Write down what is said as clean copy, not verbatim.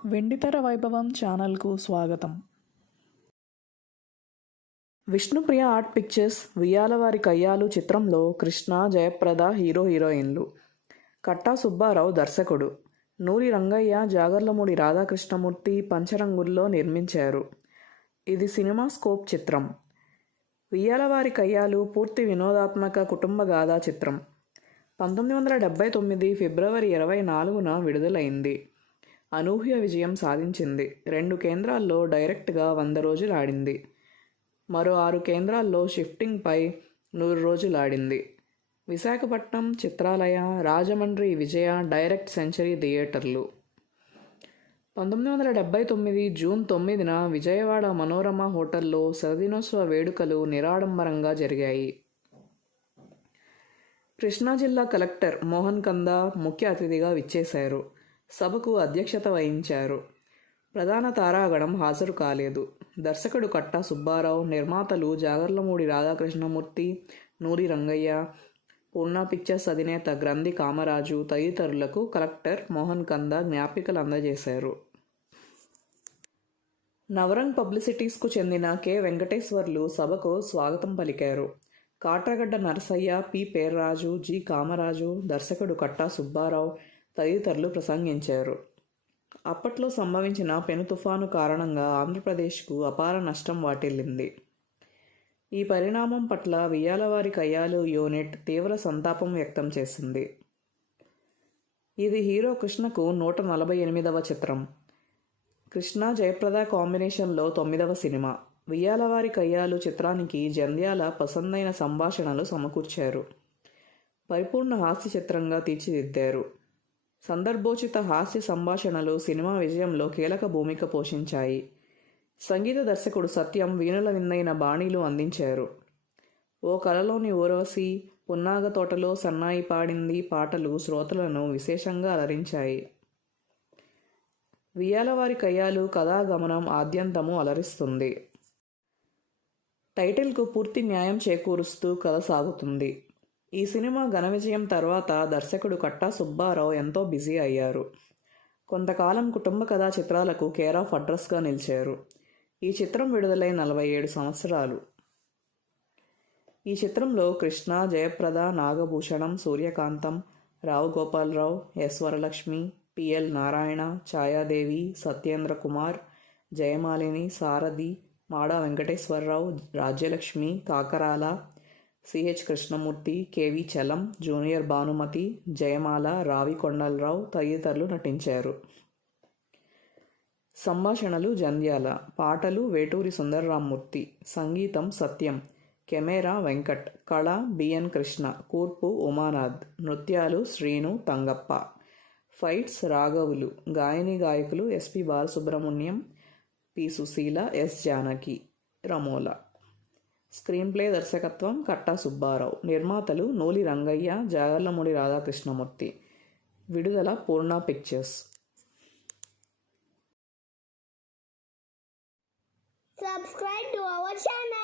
వెండితెర వైభవం ఛానల్కు స్వాగతం. విష్ణుప్రియ ఆర్ట్ పిక్చర్స్ వియ్యాలవారి కయ్యాలు చిత్రంలో కృష్ణ, జయప్రద హీరోయిన్లు. కట్టా సుబ్బారావు దర్శకుడు. నూరి రంగయ్య, జాగర్లమూడి రాధాకృష్ణమూర్తి పంచరంగుల్లో నిర్మించారు. ఇది సినిమా స్కోప్ చిత్రం. వియ్యాలవారి కయ్యాలు పూర్తి వినోదాత్మక కుటుంబ గాథా చిత్రం. 1979 ఫిబ్రవరి 24న విడుదలైంది. అనూహ్య విజయం సాధించింది. 2 కేంద్రాల్లో డైరెక్ట్గా 100 రోజులు ఆడింది. మరో 6 కేంద్రాల్లో షిఫ్టింగ్పై 100 రోజులు ఆడింది. విశాఖపట్నం, చిత్రాలయ, రాజమండ్రి, విజయ డైరెక్ట్ సెంచరీ థియేటర్లు. 1979 జూన్ 9న విజయవాడ మనోరమ హోటల్లో శతదినోత్సవ వేడుకలు నిరాడంబరంగా జరిగాయి. కృష్ణా జిల్లా కలెక్టర్ మోహన్ కందా ముఖ్య అతిథిగా విచ్చేశారు. సభకు అధ్యక్షత వహించారు. ప్రధాన తారాగణం హాజరు కాలేదు. దర్శకుడు కట్టా సుబ్బారావు, నిర్మాతలు జాగర్లమూడి రాధాకృష్ణమూర్తి, నూరి రంగయ్య, పూర్ణ పిక్చర్స్ అధినేత గ్రంథి కామరాజు తదితరులకు కలెక్టర్ మోహన్ కందా జ్ఞాపికలు అందజేశారు. నవరంగ్ పబ్లిసిటీస్కు చెందిన కె వెంకటేశ్వర్లు సభకు స్వాగతం పలికారు. కాట్రగడ్డ నరసయ్య, పి పేర్రాజు, జి కామరాజు, దర్శకుడు కట్టా సుబ్బారావు తదితరులు ప్రసంగించారు. అప్పట్లో సంభవించిన పెను తుఫాను కారణంగా ఆంధ్రప్రదేశ్కు అపార నష్టం వాటిల్లింది. ఈ పరిణామం పట్ల వియ్యాలవారి కయ్యాలు యూనిట్ తీవ్ర సంతాపం వ్యక్తం చేసింది. ఇది హీరో కృష్ణకు 148వ చిత్రం. కృష్ణ, జయప్రద కాంబినేషన్లో 9వ సినిమా. వియ్యాలవారి కయ్యాలు చిత్రానికి జంధ్యాల పసందైన సంభాషణలు సమకూర్చారు. పరిపూర్ణ హాస్య చిత్రంగా తీర్చిదిద్దారు. సందర్భోచిత హాస్య సంభాషణలు సినిమా విజయంలో కీలక భూమిక పోషించాయి. సంగీత దర్శకుడు సత్యం వీణుల విందైన బాణీలు అందించారు. ఓ కలలోని ఊర్వశి, పున్నాగ తోటలో సన్నాయి పాడింది పాటలు శ్రోతలను విశేషంగా అలరించాయి. వియ్యాలవారి కయ్యాలు కథాగమనం ఆద్యంతము అలరిస్తుంది. టైటిల్కు పూర్తి న్యాయం చేకూరుస్తూ కథ సాగుతుంది. ఈ సినిమా ఘన విజయం తర్వాత దర్శకుడు కట్టా సుబ్బారావు ఎంతో బిజీ అయ్యారు. కొంతకాలం కుటుంబ కథా చిత్రాలకు కేర్ ఆఫ్ అడ్రస్గా నిలిచారు. ఈ చిత్రం విడుదలై 47 సంవత్సరాలు. ఈ చిత్రంలో Krishna, Jayaprada, Nagabhushanam, Suryakantham, Rao Gopalarao, S Varalakshmi, PL Narayana, Chayadevi, Satyendra Kumar, Jayamalini, Sarathi, Mada Venkateswararao, Rajyalakshmi, Kakarala, CH Krishnamurthy, KV Chalam, junior Bhanumathi, Jayamala, Ravi Kondalarao తదితరులు నటించారు. సంభాషణలు జంధ్యాల, పాటలు వేటూరి సుందరరామ్మూర్తి, సంగీతం సత్యం, కెమెరా వెంకట్, కళ బిఎన్ కృష్ణ, కూర్పు ఉమానాథ్, నృత్యాలు శ్రీను తంగప్ప, ఫైట్స్ రాఘవులు, గాయని గాయకులు ఎస్పి బాలసుబ్రహ్మణ్యం, పి సుశీల, ఎస్ జానకి, రమోలా. స్క్రీన్ ప్లే దర్శకత్వం కట్టా సుబ్బారావు. నిర్మాతలు నూలి రంగయ్య, జాగర్లమూడి రాధాకృష్ణమూర్తి. విడుదల Poorna pictures. Subscribe to our channel.